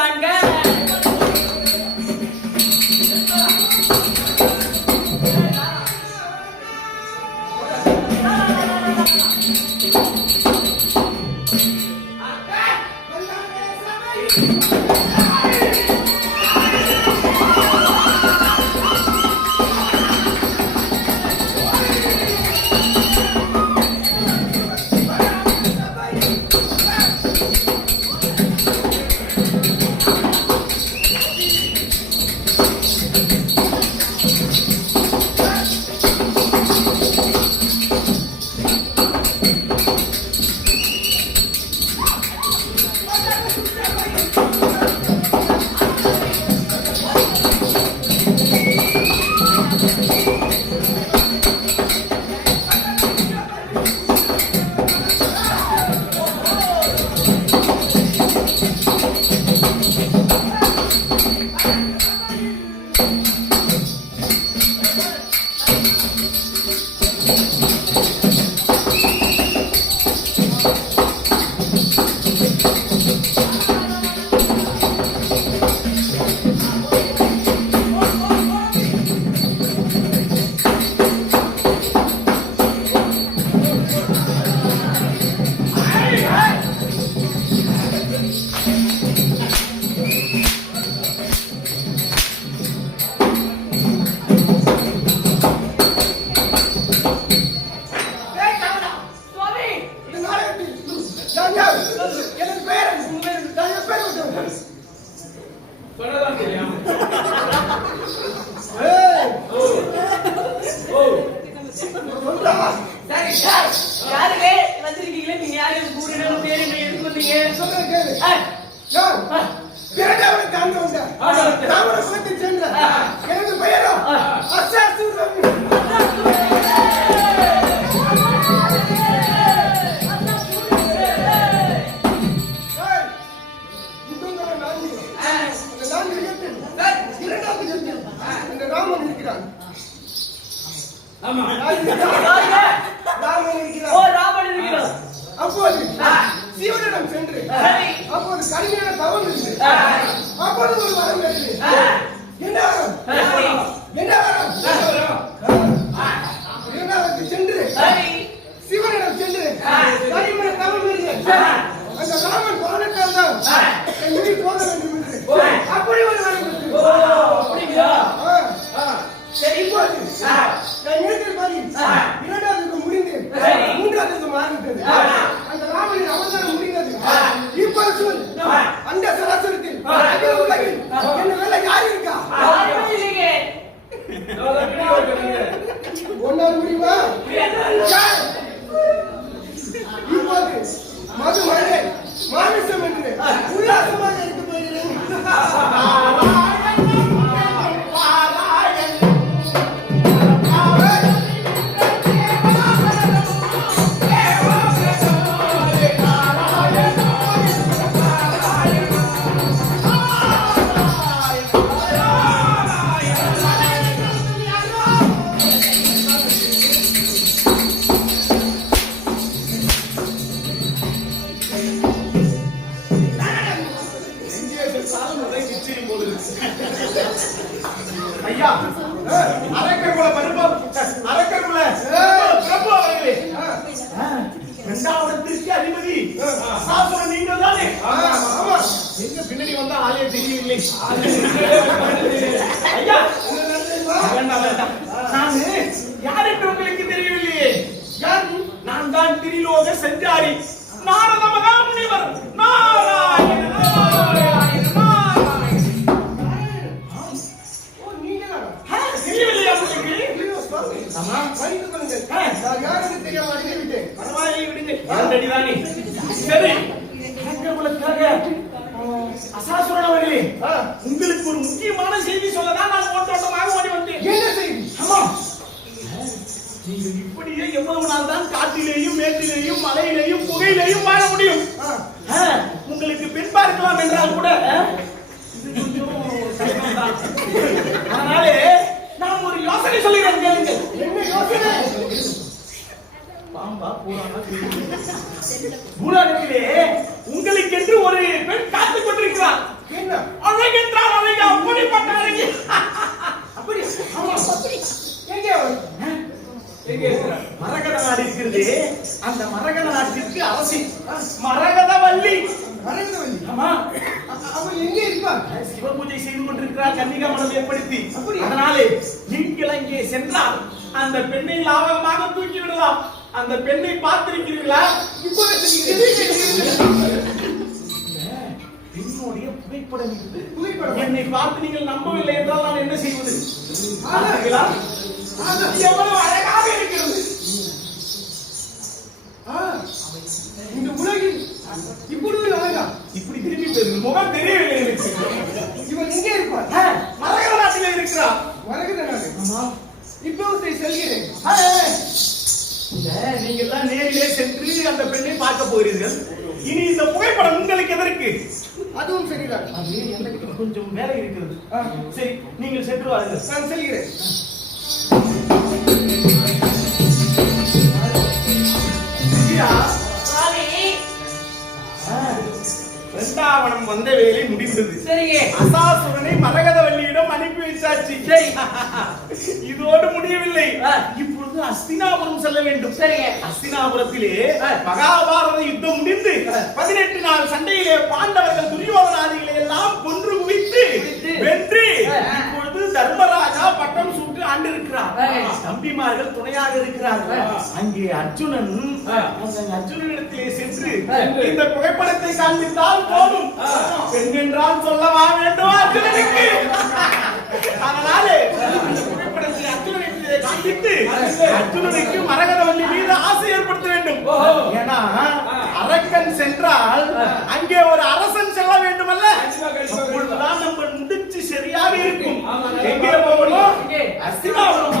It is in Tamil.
காண்க. அப்போது சீவனிடம் சென்று அப்போது கடுமையான தவம் இருந்து அப்போது ஒரு வரம் கேட்டு என்ன வரம் சென்று சிவனிடம் சென்று கடுமையான தவம் இருந்து அந்த ராமன் பாலத்தால் தான் என் உயிர் போக வேண்டும் என்று அப்படி ஒரு வரம் இப்போது என் நேற்று பாதி இரண்டாவதுக்கு முடிந்து மூன்றாவதுக்கு மாறிவிட்டது. அந்த ராமனின் அவதாரம் முடிந்தது. இப்போது சொல், அந்த சராசரத்தில் உலகில் என்ன வேலை யார் இருக்கா? ஒன்றால் முடியுமா? இப்போது மது மழை மாமிசம் என்று உல்லாசமாக இருக்க போகிறேன். ஐயா, அரக்கர்குல பருப்பம், அரக்கர்குல பிரபு அவர்களே, இரண்டாவதற்கு அதிபதி அசாசுரன் நீங்கள் தானே? எங்க பின்னாடி வந்தா ஆளே தெரியவில்லை. ஐயா, நானு யார் என்று உங்களுக்கு தெரியவில்லையே. நான் தான் திரிலோக சஞ்சாரி நாரத மகாமுனிவர். நாராயண அசாசுரன் அவர்களே, உங்களுக்கு ஒரு முக்கியமான செய்தி சொல்லதான் நான் ஓட்டோட்டமாக ஓடி வந்தேன். என்ன செய்தி? நீங்கள் இப்படியே எவ்வளவு நாள் தான் காட்டிலேயும் மேட்டிலேயும் மலையிலேயும் புகையிலேயும் வாழ முடியும்? உங்களுக்கு பெண் பார்க்கலாம் என்றால் கூட அதனாலே நான் ஒரு யோசனை சொல்லுகிறேன், கேளுங்கள். என்ன யோசனை? பாம்பா பூராணத்திலே உங்களுக்கு என்று ஒரு பெண் காத்துக் கொண்டிருக்கிறார். என்ன? கன்னிகா மனம் ஏற்படுத்தி அப்படி? அதனாலே நீங்கள் அங்கே சென்றால் அந்த பெண்ணை லாபகமாக தூக்கி விடலாம். அந்த பெண்ணை பார்த்திருக்கிறீர்களா? இப்பவே சொல்லுகிறேன். பெண்ணுடைய புகைப்படம் இது. புகைப்படம். என்னை பார்த்து நீங்கள் நம்பவில்லை என்றால் நான் என்ன செய்வது? ஆனா, பார்த்தீர்களா? ஆனா, எவ்வளவு அழகாக இருக்கிறது. இந்த உலகில் இப்பொழுது அழகா இப்படி திரும்பி போயிருது. முகம் தெரியவில்லை எனக்கு. இவன் எங்கே இருப்பார்? மரகத நாட்டிலே இருக்கிறார். வருகிற நாடு. ஆமா. இப்போது செல்கிறேன். நீங்கள் எல்லாம் நேரிலே சென்று அந்த பெண்ணை பார்க்க போகிறீர்கள். இனி இந்த புகைப்படம் உங்களுக்கு எதற்கு? அதுவும் சரிதான். அது எனக்கு கொஞ்சம் வேலை இருக்கிறது. ஆ. சரி, நீங்கள் சென்று வாருங்கள். நான் செல்கிறேன். ஐயா, இரண்டாவணம் வந்த வேலை முடிந்தது. சரிங்க. அசாசுரனை மரகதவல்லியிடம் அனுப்பி வைத்தாச்சு. சரி. இதோடு முடியவில்லை. ஆ. இப்பொழுது அஸ்தினாபுரம் செல்ல வேண்டும். சரிங்க. அஸ்தினாபுரத்திலே ஆ. மகாபாரத யுத்தம் முடிந்து 18 நாள் சண்டையிலே பாண்டவர்கள் துரியோதனாதிகளை எல்லாம் கொன்று குவித்து வென்று இப்பொழுது தர்மராஜா பட்டம் சூட்டு ஆண்டிருக்கிறார். தம்பிமார்கள் துணையாக இருக்கிறார்கள். அங்கே அர்ஜுனன் அந்த அர்ஜுனனிடத்திலே சென்று இந்த புகைப்படத்தை காண்பித்தால் போதும். பெண் என்றால் சொல்லவா வேண்டும் அர்ஜுனனுக்கு. அதனாலே அந்த புகைப்படத்தை அர்ஜுனனிடத்திலே காண்பித்து அர்ஜுனனுக்கு மரகதவல்லி மீது ஆசை ஏற்படுத்த வேண்டும். ஏன்னா அரக்கன் சென்றால் அங்கே ஒரு அரசன் செல்ல வேண்டும் அல்ல. அப்பொழுதுதான் நம்ம முடிச்சு சரியாக இருக்கும். எங்கே போகணும்? அஸ்தினாபுரம்